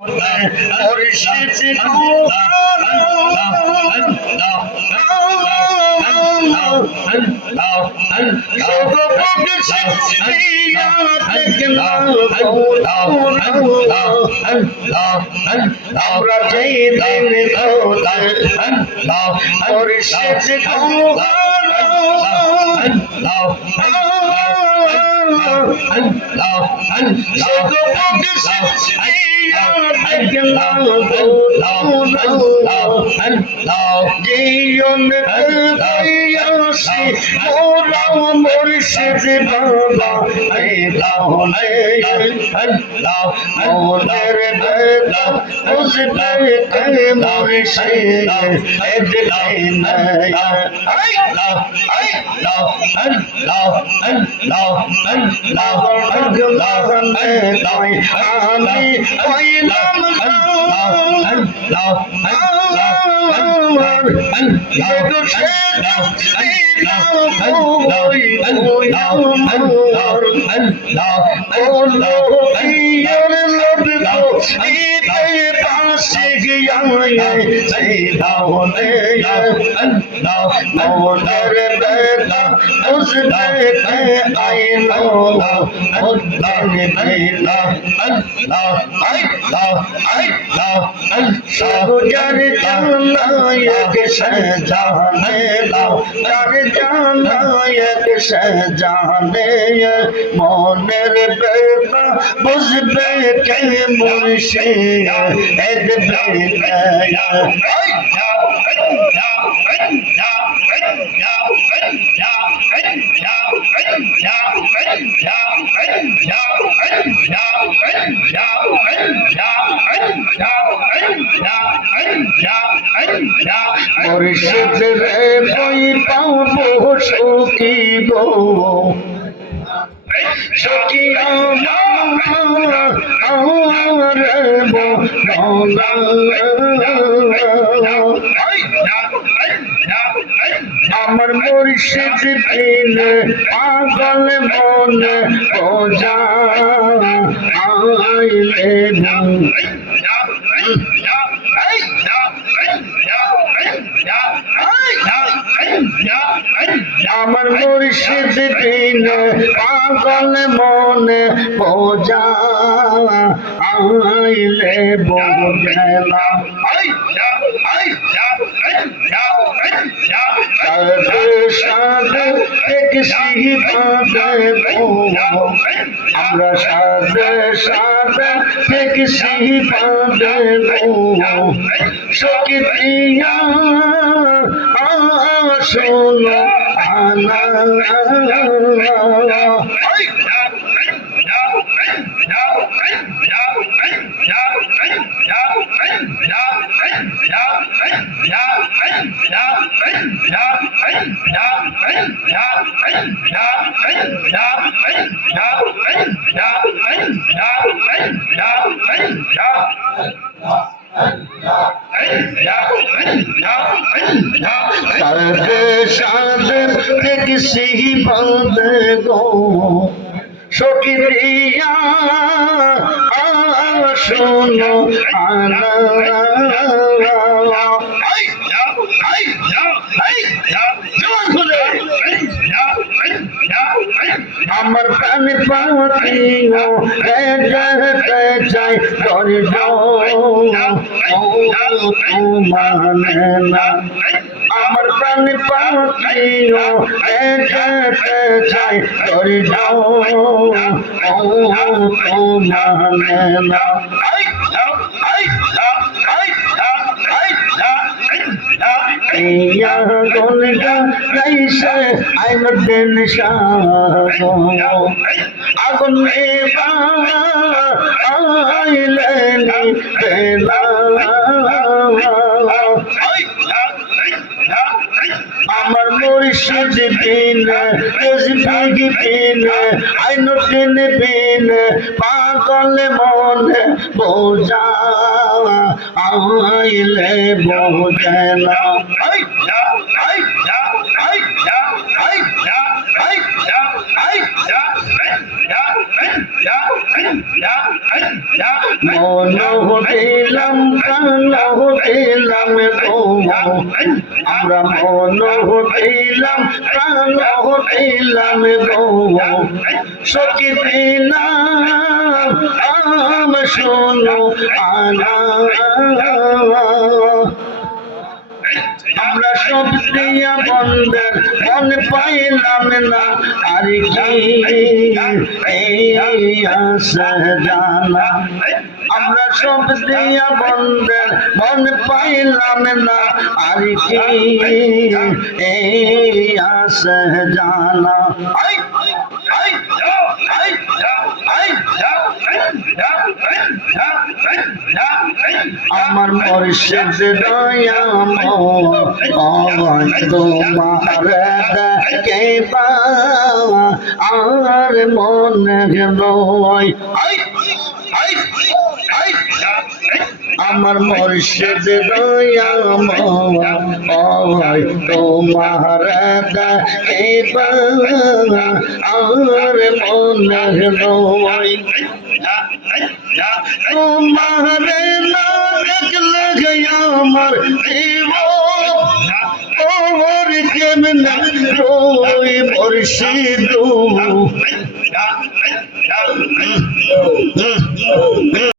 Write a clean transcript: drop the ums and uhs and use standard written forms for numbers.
মুর্শিদ আমরা যেই দিন মুর্শিদ মুর্শিদ বাবা মোদের বেদা বুঝবে মুর্শিদ আমি কইলাম गुजर जानायक सजाने कर जानायक सजाने मोनेर बेटा बुझबे के मुर्शिद मुर्शिद रे कोई पाओ सुखी गो सखिया আমার মুর্শিদ বিন পাগল মন বোঝা আইলে আমার মুর্শিদ বিন পাগল মন বোঝা আইলে বোঝেলা আমরা সাদে সাদে থেকে সিপাদে সখী প্রিয়া শোনো আনা किसी बंद को शुक्रिया सुनो आना আমার প্রাণ পাওয়াতিও যেতে চাই তোর মানে না আমার প্রাণ পাওয়াতিও যেতে চাই তোর মানে না या गोलगा कैसे आइमदिन शागो आगुन मेवा आइलेनी बेला আমার মুর্শিদ বিন রেজবিগ বিন আইনুদ্দিন বিন পাগল মন বোঝা আইলে বোঝেনা মন দিলাম প্রাণ দিলাম গো আমরা মন দিলাম প্রাণ দিলাম গো সখী বিনা আম শোনো আনা আমরা সব দিয়া বন্ধের মন পাইলাম না আর কি এই আশা জানা আমরা সব দিয়া বন্ধের মন পাইলাম না আর কি এই আশা জানা আমার মুর্শিদ দয়াময় তোমার দেখে আর মনে নয় আমার মুর্শিদ দয়াময় তোমার দেখে আর মনে নয় তোমারে না দেখলে আমার জীবন কেমন রই মুর্শিদ